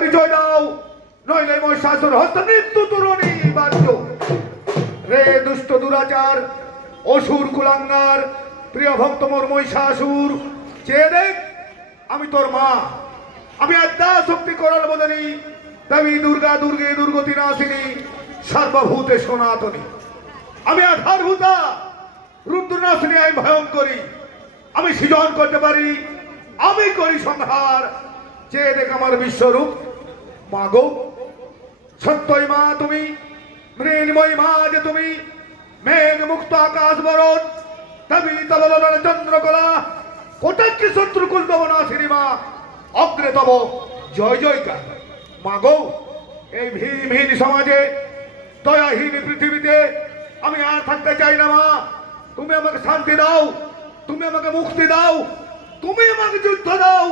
পরিচয় দাও। নইলে মহিষাসুর হস্ত মৃত্যু তুরণী বাধ্য রে দুষ্ট দুরাচার, অসুর কুলাঙ্গার, প্রিয় ভক্ত মোর মহিষাসুর, চেয়ে দেখ, আমি তোর মা। আমি আদ্যা শক্তি করার বদনী দেবী দুর্গা দুর্গে দুর্গতি নাশিনী, সর্বভূতে সনাতনী। আমি আধারভূতা, রুদ্রনাশিনী আমি ভয়ঙ্করী। আমি সৃজন করতে পারি, আমি করি সংহার। যে দেখ আমার বিশ্বরূপ মাগো সত্যই মা তুমি মৃন্ময় মা যে তুমি মেঘ মুক্ত আকাশ বরণ তবি তবলন চন্দ্রকলা কোটাক্ষী শত্রুকুল তব না মা অগ্রে তব জয় জয়কার মাগো এই ভীমহীন সমাজে দয়াহীন পৃথিবীতে আমি আর থাকতে চাই না মা তুমি আমাকে শান্তি দাও তুমি আমাকে মুক্তি দাও তুমি আমাকে যুদ্ধ দাও